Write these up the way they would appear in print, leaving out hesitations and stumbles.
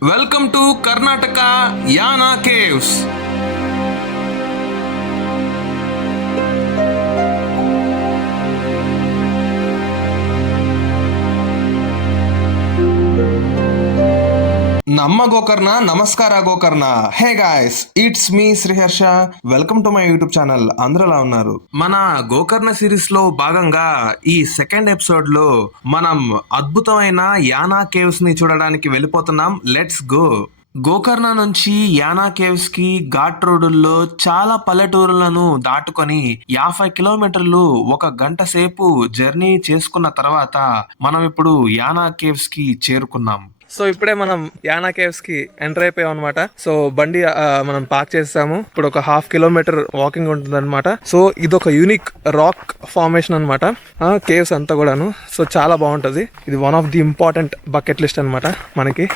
Welcome to Karnataka Yana Caves. నమ్మ గోకర్ణ నమస్కార Gokarna. Hey guys, it's me Sriharsha. Welcome to my YouTube channel. అందరూ ఎలా ఉన్నారు? మన గోకర్ణ సిరీస్ లో భాగంగా ఈ సెకండ్ ఎపిసోడ్ లో మనం అద్భుతమైన యానా కేవ్స్ ని చూడడానికి వెళ్ళిపోతున్నాం. Let's go. గోకర్ణ నుంచి యానా కేవ్స్ కి ఘాట్ రోడ్డుల్లో చాలా పల్లెటూరులను దాటుకొని 50 కిలోమీటర్లు 1 గంట సేపు జర్నీ చేసుకున్న తర్వాత మనం ఇప్పుడు యానా కేవ్స్ కి చేరుకున్నాం. సో ఇప్పుడే మనం యానా కేవ్స్ కి ఎంటర్ అయిపోయాం అనమాట. సో బండి మనం పార్క్ చేసాము. ఇప్పుడు ఒక 1/2 కిలోమీటర్ వాకింగ్ ఉంటుంది అనమాట. సో ఇది ఒక యూనిక్ రాక్ ఫార్మేషన్ అనమాట, కేవ్స్ అంతా కూడాను. సో చాలా బాగుంటది. ఇది one of the important bucket list అనమాట మనకి.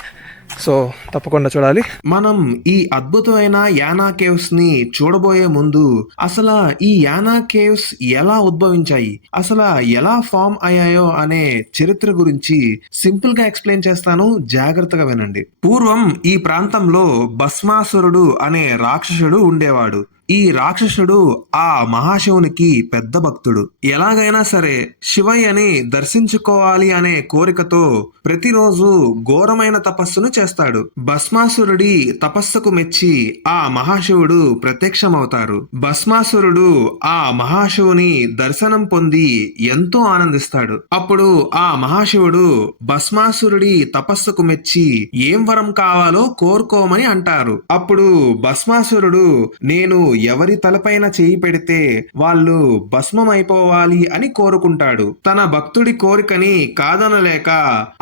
సో తప్పకుండా చూడాలి. మనం ఈ అద్భుతమైన యానా కేవ్స్ ని చూడబోయే ముందు అసలు ఈ యానా కేవ్స్ ఎలా ఉద్భవించాయి, అసలు ఎలా ఫామ్ అయ్యాయో అనే చరిత్ర గురించి సింపుల్ గా ఎక్స్ప్లెయిన్ చేస్తాను, జాగ్రత్తగా వినండి. పూర్వం ఈ ప్రాంతంలో భస్మాసురుడు అనే రాక్షసుడు ఉండేవాడు. ఈ రాక్షసుడు ఆ మహాశివునికి పెద్ద భక్తుడు. ఎలాగైనా సరే శివయ్యని దర్శించుకోవాలి అనే కోరికతో ప్రతిరోజు ఘోరమైన తపస్సును చేస్తాడు. భస్మాసురుడి తపస్సుకు మెచ్చి ఆ మహాశివుడు ప్రత్యక్షమవుతారు. భస్మాసురుడు ఆ మహాశివుని దర్శనం పొంది ఎంతో ఆనందిస్తాడు. అప్పుడు ఆ మహాశివుడు భస్మాసురుడి తపస్సుకు మెచ్చి ఏం వరం కావాలో కోరుకోమని అంటారు. అప్పుడు భస్మాసురుడు నేను ఎవరి తలపైన చేయి పెడితే వాళ్ళు భస్మం అయిపోవాలి అని కోరుకుంటాడు. తన భక్తుడి కోరికని కాదనలేక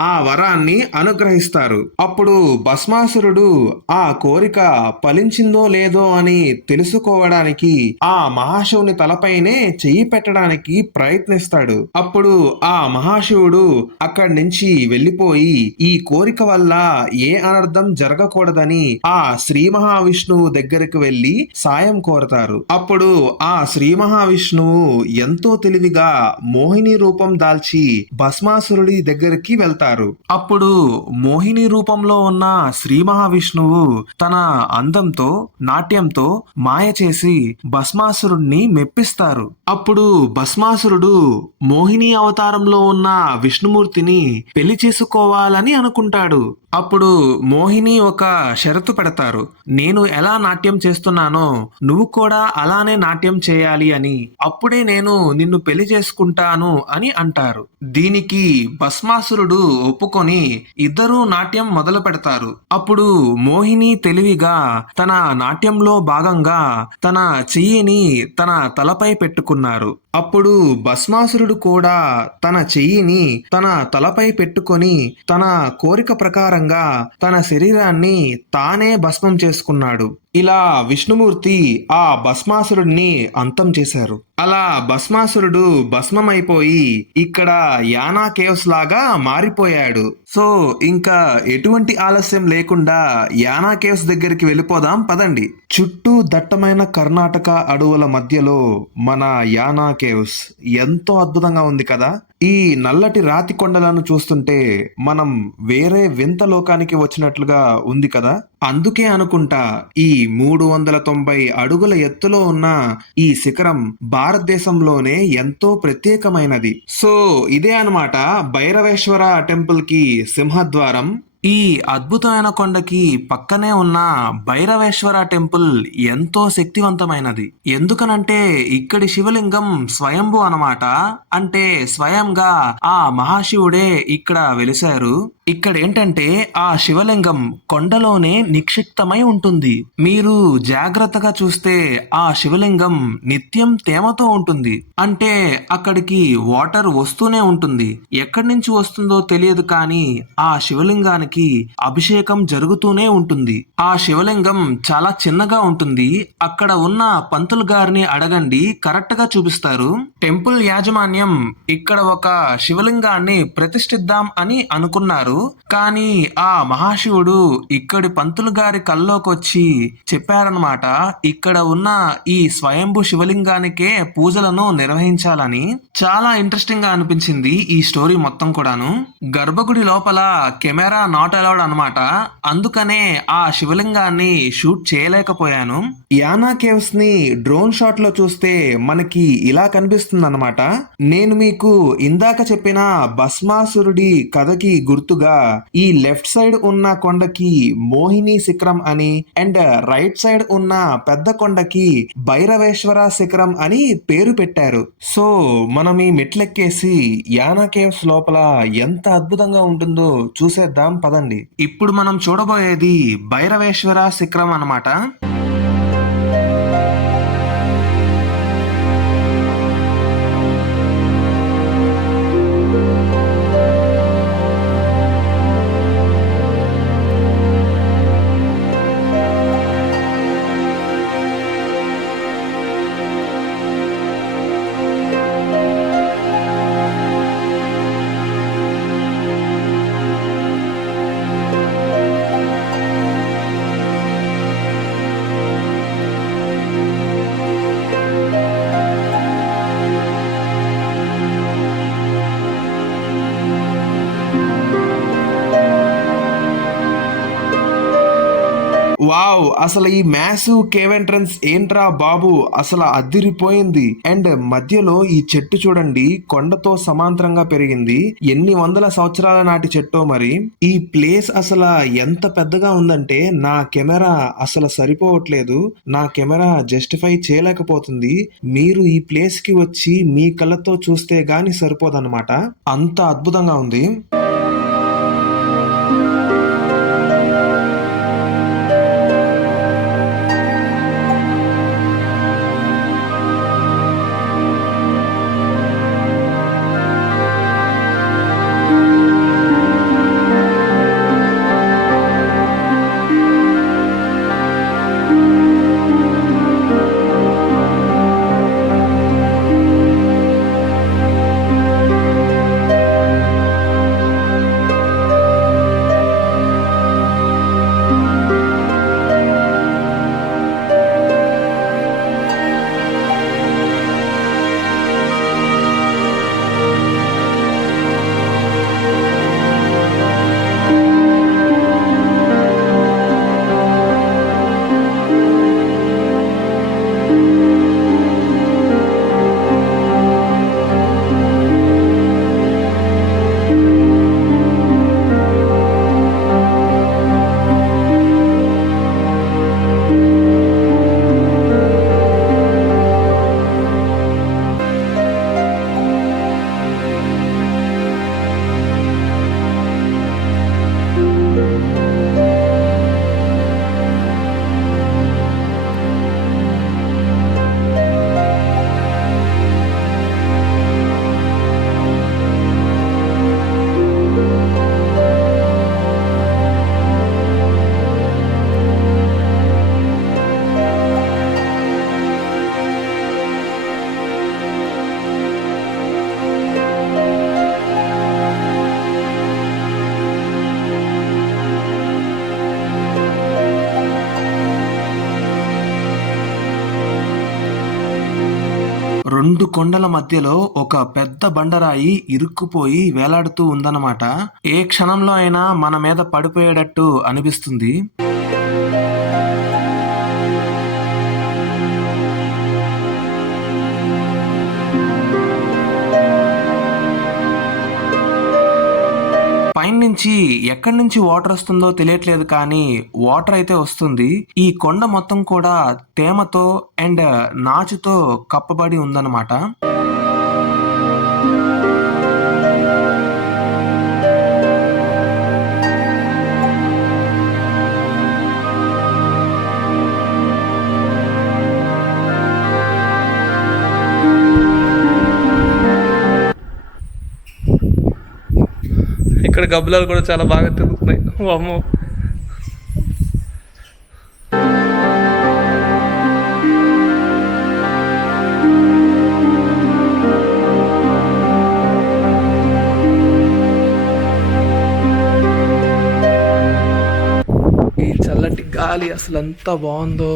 ఆ వరాన్ని అనుగ్రహిస్తారు. అప్పుడు భస్మాసురుడు ఆ కోరిక ఫలించిందో లేదో అని తెలుసుకోవడానికి ఆ మహాశివుని తలపైనే చెయ్యి పెట్టడానికి ప్రయత్నిస్తాడు. అప్పుడు ఆ మహాశివుడు అక్కడి నుంచి వెళ్లిపోయి ఈ కోరిక వల్ల ఏ అనర్థం జరగకూడదని ఆ శ్రీ మహావిష్ణువు దగ్గరికి వెళ్లి సాయం కోరతారు. అప్పుడు ఆ శ్రీ మహావిష్ణువు ఎంతో తెలివిగా మోహిని రూపం దాల్చి భస్మాసురుడి దగ్గరికి వెళ్తారు. అప్పుడు మోహిని రూపంలో ఉన్న శ్రీ మహావిష్ణువు తన అందంతో నాట్యంతో మాయ చేసి భస్మాసురుడిని మెప్పిస్తారు. అప్పుడు భస్మాసురుడు మోహిని అవతారంలో ఉన్న విష్ణుమూర్తిని పెళ్లి చేసుకోవాలని అనుకుంటాడు. అప్పుడు మోహిని ఒక షరతు పెడతారు. నేను ఎలా నాట్యం చేస్తున్నానో నువ్వు కూడా అలానే నాట్యం చేయాలి అని, అప్పుడే నేను నిన్ను పెళ్లి చేసుకుంటాను అని అంటారు. దీనికి భస్మాసురుడు ఒప్పుకొని ఇద్దరూ నాట్యం మొదలు పెడతారు. అప్పుడు మోహిని తెలివిగా తన నాట్యంలో భాగంగా తన చెయ్యిని తన తలపై పెట్టుకున్నారు. అప్పుడు భస్మాసురుడు కూడా తన చెయ్యిని తన తలపై పెట్టుకొని తన కోరిక ప్రకారంగా తన శరీరాన్ని తానే భస్మం చేసుకున్నాడు. ఇలా విష్ణుమూర్తి ఆ భస్మాసురుడిని అంతం చేశారు. అలా భస్మాసురుడు భస్మమైపోయి ఇక్కడ యానా కేవ్స్ లాగా మారిపోయాడు. సో ఇంకా ఎటువంటి ఆలస్యం లేకుండా యానా కేవ్స్ దగ్గరికి వెళ్ళిపోదాం పదండి. చుట్టూ దట్టమైన కర్ణాటక అడవుల మధ్యలో మన యానా కేవ్స్ ఎంతో అద్భుతంగా ఉంది కదా. ఈ నల్లటి రాతి కొండలను చూస్తుంటే మనం వేరే వింత లోకానికి వచ్చినట్లుగా ఉంది కదా. అందుకే అనుకుంటా ఈ 390 అడుగుల ఎత్తులో ఉన్న ఈ శిఖరం భారతదేశంలోనే ఎంతో ప్రత్యేకమైనది. సో ఇదే అన్నమాట భైరవేశ్వర టెంపుల్ కి సింహద్వారం. ఈ అద్భుతమైన కొండకి పక్కనే ఉన్న భైరవేశ్వర టెంపుల్ ఎంతో శక్తివంతమైనది. ఎందుకనంటే ఇక్కడి శివలింగం స్వయంభూ అన్నమాట. అంటే స్వయంగా ఆ మహాశివుడే ఇక్కడ వెలిశారు. ఇక్కడ ఏంటంటే ఆ శివలింగం కొండలోనే నిక్షిప్తమై ఉంటుంది. మీరు జాగ్రత్తగా చూస్తే ఆ శివలింగం నిత్యం తేమతో ఉంటుంది. అంటే అక్కడికి వాటర్ వస్తూనే ఉంటుంది. ఎక్కడి నుంచి వస్తుందో తెలియదు, కానీ ఆ శివలింగానికి అభిషేకం జరుగుతూనే ఉంటుంది. ఆ శివలింగం చాలా చిన్నగా ఉంటుంది. అక్కడ ఉన్న పంతులు గారిని అడగండి, కరెక్ట్ గా చూపిస్తారు. టెంపుల్ యాజమాన్యం ఇక్కడ ఒక శివలింగాన్ని ప్రతిష్ఠిద్దాం అని అనుకున్నారు. కానీ ఆ మహాశివుడు ఇక్కడి పంతులు గారి కల్లోకి వచ్చి చెప్పారనమాట, ఇక్కడ ఉన్న ఈ స్వయంభు శివలింగానికే పూజలను నిర్వహించాలని. చాలా ఇంట్రెస్టింగ్ గా అనిపించింది ఈ స్టోరీ మొత్తం కూడాను. గర్భగుడి లోపల కెమెరా నాట్ అలౌడ్ అనమాట. అందుకనే ఆ శివలింగాన్ని షూట్ చేయలేకపోయాను. యానా కేవ్స్ ని డ్రోన్ షాట్ లో చూస్తే మనకి ఇలా కనిపిస్తుంది అనమాట. నేను మీకు ఇందాక చెప్పిన భస్మాసురుడి కథకి గుర్తుగా ఈ లెఫ్ట్ సైడ్ ఉన్న కొండకి మోహిని శిఖరం అని అండ్ రైట్ సైడ్ ఉన్న పెద్ద కొండకి భైరవేశ్వర శిఖరం అని పేరు పెట్టారు. సో మనం ఈ మెట్లెక్కేసి యానా కేవ్స్ లోపల ఎంత అద్భుతంగా ఉంటుందో చూసేద్దాం పదండి. ఇప్పుడు మనం చూడబోయేది భైరవేశ్వర శిఖరం అన్నమాట. వావ్, అసలు ఈ మ్యాసివ్ కేవ్ ఎంట్రన్స్ ఏంట్రా బాబు, అసలు అదిరిపోయింది. అండ్ మధ్యలో ఈ చెట్టు చూడండి, కొండతో సమాంతరంగా పెరిగింది. ఎన్ని వందల సంవత్సరాల నాటి చెట్టో మరి. ఈ ప్లేస్ అసలు ఎంత పెద్దగా ఉందంటే నా కెమెరా అసలు సరిపోవట్లేదు, నా కెమెరా జస్టిఫై చేయలేకపోతుంది. మీరు ఈ ప్లేస్ కి వచ్చి మీ కళ్ళతో చూస్తే గాని సరిపోదన్నమాట, అంత అద్భుతంగా ఉంది. రెండు కొండల మధ్యలో ఒక పెద్ద బండరాయి ఇరుక్కుపోయి వేలాడుతూ ఉందన్నమాట. ఏ క్షణంలో అయినా మన మీద పడిపోయేటట్టు అనిపిస్తుంది. పైనుంచి ఎక్కడి నుంచి వాటర్ వస్తుందో తెలియట్లేదు, కానీ వాటర్ అయితే వస్తుంది. ఈ కొండ మొత్తం కూడా తేమతో అండ్ నాచుతో కప్పబడి ఉందన్నమాట. ఇక్కడ గబ్బలాలు కూడా చాలా బాగా తిరుగుతున్నాయి. అమ్మో, ఈ చల్లటి గాలి అసలు ఎంత బాగుందో.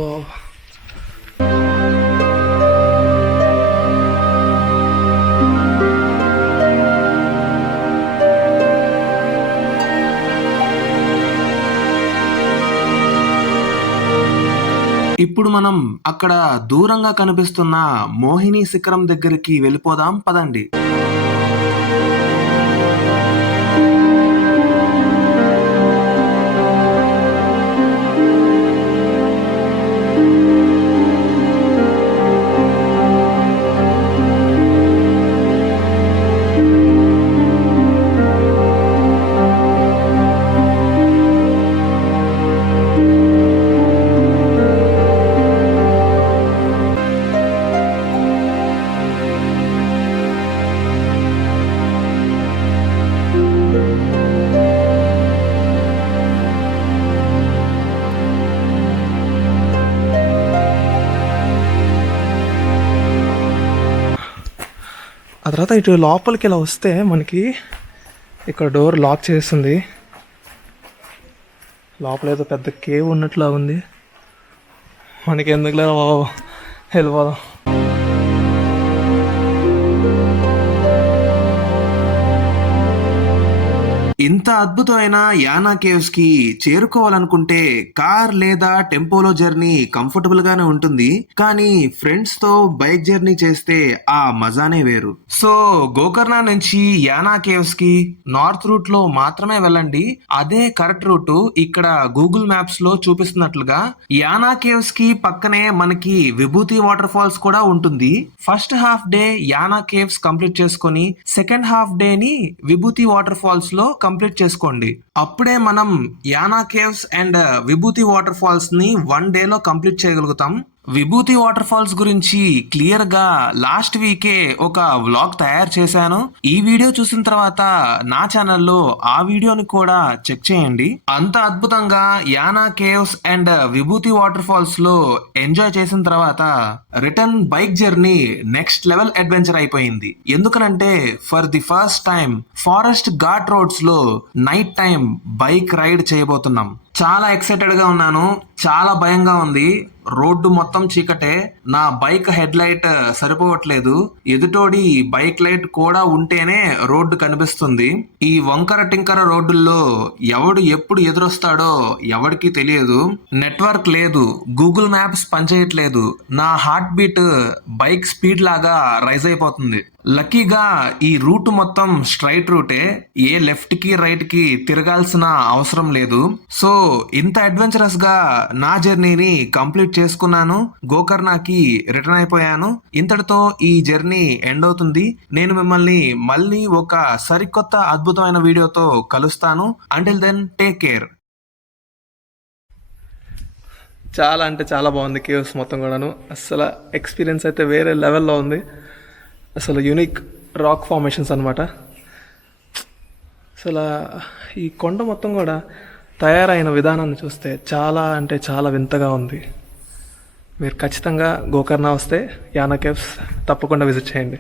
ఇప్పుడు మనం అక్కడ దూరంగా కనిపిస్తున్న మోహిని శిఖరం దగ్గరికి వెళ్ళిపోదాం పదండి. ఆ తర్వాత ఇటు లోపలికి ఇలా వస్తే మనకి ఇక్కడ డోర్ లాక్ చేస్తుంది. లోపల ఏదో పెద్ద కేవ్ ఉన్నట్లా ఉంది. మనకి ఎందుకులే బాబు, వెళ్ళిపోదాం. ఇంత అద్భుతమైన యానా కేవ్స్ కి చేరుకోవాలనుకుంటే కార్ లేదా టెంపోలో జర్నీ కంఫర్టబుల్ గానే ఉంటుంది. కానీ ఫ్రెండ్స్ తో బైక్ జర్నీ చేస్తే ఆ మజానే వేరు. సో గోకర్ణ నుంచి యానా కేవ్స్ కి నార్త్ రూట్ లో మాత్రమే వెళ్ళండి. అదే కరెక్ట్ రూట్. ఇక్కడ గూగుల్ మ్యాప్స్ లో చూపిస్తున్నట్లుగా యానా కేవ్స్ కి పక్కనే మనకి విభూతి వాటర్ ఫాల్స్ కూడా ఉంటుంది. First half day Yana caves complete చేసుకొని సెకండ్ హాఫ్ డే ని విభూతి వాటర్ ఫాల్స్ లో కంప్లీట్ చేసుకోండి. అప్పుడే మనం యానా కేవ్స్ అండ్ విభూతి వాటర్ ఫాల్స్ ని 1 డే లో కంప్లీట్ చేయగలుగుతాం. విభూతి వాటర్ ఫాల్స్ గురించి క్లియర్ గా లాస్ట్ వీకే ఒక వ్లాగ్ తయారు చేశాను. ఈ వీడియో చూసిన తర్వాత నా ఛానల్లో ఆ వీడియోని కూడా చెక్ చేయండి. అంత అద్భుతంగా యానా కేవ్స్ అండ్ విభూతి వాటర్ ఫాల్స్ లో ఎంజాయ్ చేసిన తర్వాత return bike journey next level adventure అయిపోయింది. ఎందుకనంటే for the first time forest ghat roads లో నైట్ టైం బైక్ రైడ్ చేయబోతున్నాం. చాలా ఎక్సైటెడ్ గా ఉన్నాను. చాలా భయంగా ఉంది. రోడ్డు మొత్తం చీకటే. నా బైక్ హెడ్ లైట్ సరిపోవట్లేదు. ఎదుటోడి బైక్ లైట్ కూడా ఉంటేనే రోడ్డు కనిపిస్తుంది. ఈ వంకర టింకర రోడ్డుల్లో ఎవడు ఎప్పుడు ఎదురొస్తాడో ఎవడికి తెలియదు. నెట్వర్క్ లేదు. గూగుల్ మ్యాప్స్ పనిచేయట్లేదు. నా హార్ట్ బీట్ బైక్ స్పీడ్ లాగా రైజ్ అయిపోతుంది. లక్కీగా ఈ రూట్ మొత్తం స్ట్రైట్ రూటే. ఏ లెఫ్ట్ కి రైట్ కి తిరగాల్సిన అవసరం లేదు. సో ఇంత అడ్వెంచరస్ గా నా జర్నీని కంప్లీట్ చేసుకున్నాను. గోకర్ణకి రిటర్న్ అయిపోయాను. ఇంతటితో ఈ జర్నీ ఎండ్ అవుతుంది. నేను మిమ్మల్ని మళ్ళీ ఒక సరికొత్త అద్భుతమైన వీడియోతో కలుస్తాను. Until then take care. చాలా అంటే చాలా బాగుంది కేవ్స్ మొత్తం కూడాను. అసలు ఎక్స్పీరియన్స్ అయితే వేరే లెవెల్లో ఉంది. అసలు యూనిక్ రాక్ ఫార్మేషన్స్ అనమాట. అసలు ఈ కొండ మొత్తం కూడా తయారైన విధానాన్ని చూస్తే చాలా అంటే చాలా వింతగా ఉంది. మీరు ఖచ్చితంగా గోకర్ణ వస్తే యానా కేవ్స్ తప్పకుండా విజిట్ చేయండి.